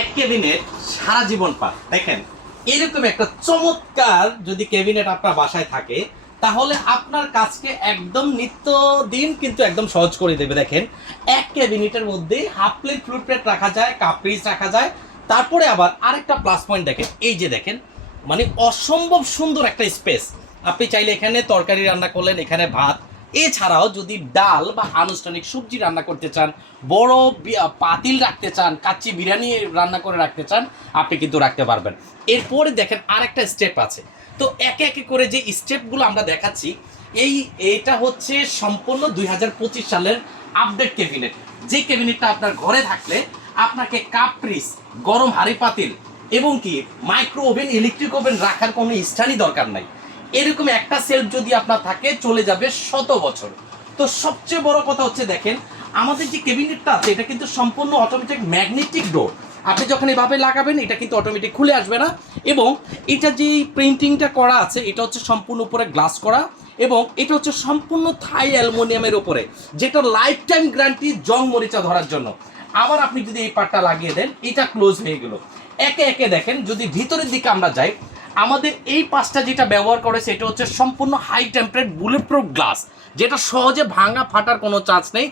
এক ক্যাবিনেট সারা জীবন পার। দেখেন এরকম একটা চমৎকার যদি ক্যাবিনেট আপনার বাসায় থাকে তাহলে আপনার কাজকে একদম নিত্যদিন কিন্তু একদম সহজ করে দেবে। দেখেন এক ক্যাবিনেটের মধ্যে হাফ প্লেট ফ্রুট প্লেট রাখা যায়, কাপ পিস রাখা যায়। তারপরে আবার আরেকটা প্লাস পয়েন্ট দেখেন, এই যে দেখেন মানে অসম্ভব সুন্দর একটা স্পেস। আপনি চাইলে এখানে তরকারি রান্না করলেন, এখানে ভাত, এছাড়াও যদি ডাল বা আনুষ্ঠানিক সবজি রান্না করতে চান, বড় পাতিল রাখতে চান, কাচ্চি বিরিয়ানি রান্না করে রাখতে চান, আপনি কিন্তু রাখতে পারবেন। এরপরে দেখেন আরেকটা স্টেপ আছে। তো একে একে করে যে স্টেপগুলো আমরা দেখাচ্ছি, এইটা হচ্ছে সম্পূর্ণ 2025 সালের আপডেট ক্যাবিনেট। যে ক্যাবিনেটটা আপনার ঘরে থাকলে আপনাকে কাপ পিস, গরম হাঁড়ি পাতিল এবং কি মাইক্রো ওভেন, ইলেকট্রিক ওভেন রাখার কোনো স্থানই দরকার নাই। এরকম একটা সেলফ যদি আপনার থাকে চলে যাবে 100 বছর। তো সবচেয়ে বড় কথা হচ্ছে দেখেন আমাদের যে ক্যাবিনেটটা আছে এটা কিন্তু সম্পূর্ণ অটোমেটিক ম্যাগনেটিক ডোর। আপনি যখন এভাবে লাগাবেন এটা কিন্তু অটোমেটিক খুলে আসবে না। এবং এটা যে প্রিন্টিংটা করা আছে এটা হচ্ছে সম্পূর্ণ উপরে গ্লাস করা, এবং এটা হচ্ছে সম্পূর্ণ থাই অ্যালুমিনিয়ামের উপরে, যেটা লাইফ টাইম গ্যারান্টি জং মরিচা ধরার জন্য। আবার আপনি যদি এই পার্টটা লাগিয়ে দেন এটা ক্লোজ হয়ে গেল। একে একে দেখেন যদি ভিতরের দিকে আমরা যাই, আমাদের এই পাঁচটা যেটা ব্যবহার করেছে এটা হচ্ছে সম্পূর্ণ high tempered bullet proof glass, যেটা সহজে ভাঙা ফাটার কোনো চান্স নেই।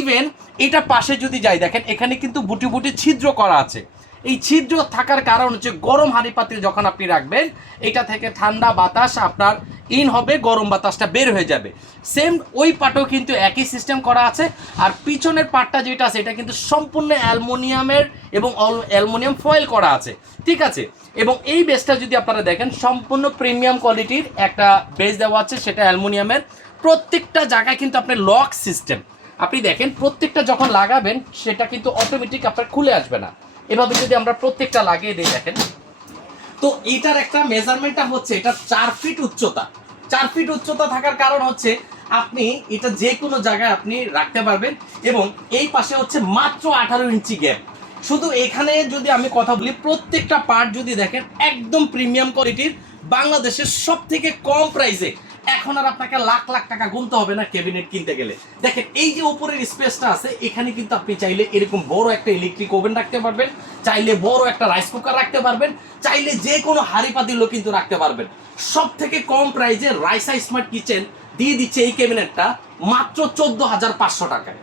ইভেন এটা পাশে যদি যাই দেখেন এখানে কিন্তু বুটি বুটি ছিদ্র করা আছে। এই ছিদ্র থাকার কারণ হচ্ছে গরম হাঁড়ি পাতিল যখন আপনি রাখবেন এটা থেকে ঠান্ডা বাতাস আপনার ইন হবে, গরম বাতাসটা বের হয়ে যাবে। সেম ওই পাটেও কিন্তু একই সিস্টেম করা আছে। আর পিছনের পাটটা যেটা আছে এটা কিন্তু সম্পূর্ণ অ্যালুমিনিয়ামের এবং অ্যালুমিনিয়াম ফয়েল করা আছে, ঠিক আছে। এবং এই বেসটা যদি আপনারা দেখেন সম্পূর্ণ প্রিমিয়াম কোয়ালিটির একটা বেস দেওয়া আছে, সেটা অ্যালুমিনিয়ামের। প্রত্যেকটা জায়গায় কিন্তু আপনার লক সিস্টেম। আপনি দেখেন প্রত্যেকটা যখন লাগাবেন সেটা কিন্তু অটোমেটিক আপনার খুলে আসবে না। এভাবে যদি আমরা প্রত্যেকটা লাগিয়ে দিই দেখেন, তো এটার একটা মেজারমেন্টটা হচ্ছে এটা 4 ফিট উচ্চতা। 4 ফিট উচ্চতা থাকার কারণ হচ্ছে আপনি এটা যে কোনো জায়গায় আপনি রাখতে পারবেন। এবং এই পাশে হচ্ছে মাত্র 18 ইঞ্চি গ্যাপ। শুধু এখানে যদি আমি কথা বলি প্রত্যেকটা পার্ট যদি দেখেন একদম প্রিমিয়াম কোয়ালিটির, বাংলাদেশের সব থেকে কম প্রাইসে। এখন আর আপনাকে লাখ লাখ টাকা গুনতে হবে না ক্যাবিনেট কিনতে গেলে। দেখেন এই যে উপরের স্পেসটা আছে এখানে কিন্তু আপনি চাইলে এরকম বড় একটা ইলেকট্রিক ওভেন রাখতে পারবেন, চাইলে বড় একটা রাইস কুকার রাখতে পারবেন, চাইলে যে কোনো হাঁড়ি পাতিলও কিন্তু রাখতে পারবেন। সব থেকে কম প্রাইসে রাইসা স্মার্ট কিচেন দিয়ে দিচ্ছে এই ক্যাবিনেটটা মাত্র 14,500 টাকায়।